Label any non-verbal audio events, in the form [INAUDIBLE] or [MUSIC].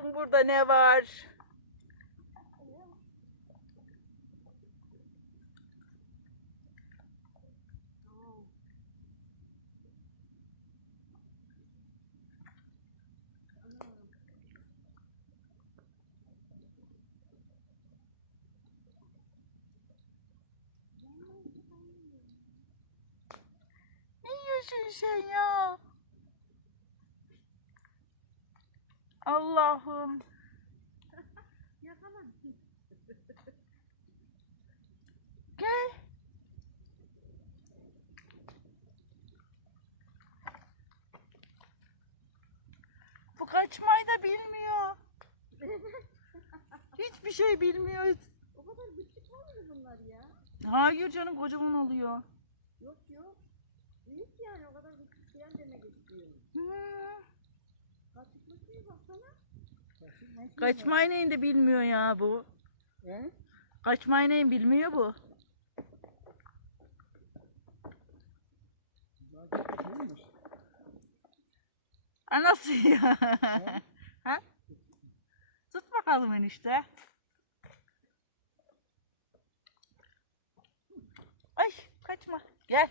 Bakalım burada ne var. Ne yiyorsun sen ya? Allah'ım. Gel. Bu kaçmayı da bilmiyor. Hiçbir şey bilmiyor. O kadar küçük olmuyor bunlar ya. Hayır canım kocaman oluyor. Yok yok. Büyük yani o kadar küçük falan demek istiyorum. Hı. Kaçmayı neyin de bilmiyor ya bu. He? Kaçmayı neyin bilmiyor bu. Anası ya. [LAUGHS] ha? Tut bakalım enişte. Ay kaçma. Gel.